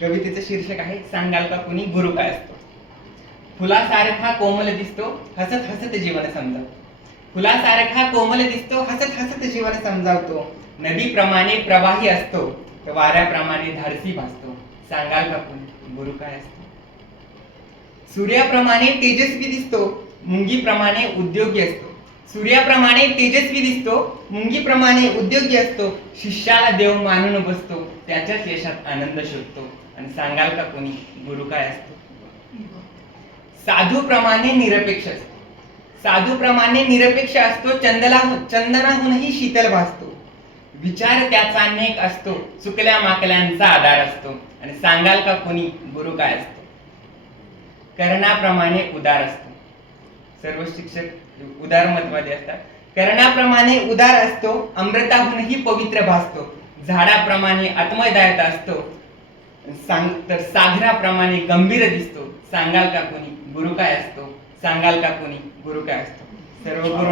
कवितेचं शीर्षक आहे सांगाल का कुणी गुरु काय असतो. फुलासारखा कोमल दिसतो हसत हसत जीवन समजावतो. फुलासारखा कोमल दिसतो हसत हसत जीवन समजावतो. नदीप्रमाणे प्रवाही असतो तर वाऱ्याप्रमाणे धाडसी भासतो. सांगाल का कुणी गुरु काय असतो. सूर्याप्रमाणे तेजस्वी दिसतो मुंगीप्रमाणे उद्योगी असतो. सूर्याप्रमाणे तेजस्वी दिसतो मुंगीप्रमाणे उद्योगी असतो. शिष्याला देव मानून बसतो त्याच्याच यशात आनंद शोधतो. आणि सांगाल का कोणी गुरु काय असतो. साधूप्रमाणे निरपेक्ष असतो. साधूप्रमाणे निरपेक्ष असतो. चंदनाहूनही शीतल भासतो. विचार त्याचा नेक असतो चुकल्या माकल्यांचा आधार असतो. आणि सांगाल का कोणी गुरु काय असतो. कर्णाप्रमाणे उदार असतो. सर्व शिक्षक उदारमतवादी असतात. कर्णाप्रमाणे उदार असतो अमृताहूनही पवित्र भासतो. झाडाप्रमाणे आत्मदायता असतो तर सागराप्रमाणे गंभीर दिसतो. सांगाल का कोणी गुरु काय असतो. सांगाल का कोणी गुरु काय असतो. सर्व गुरु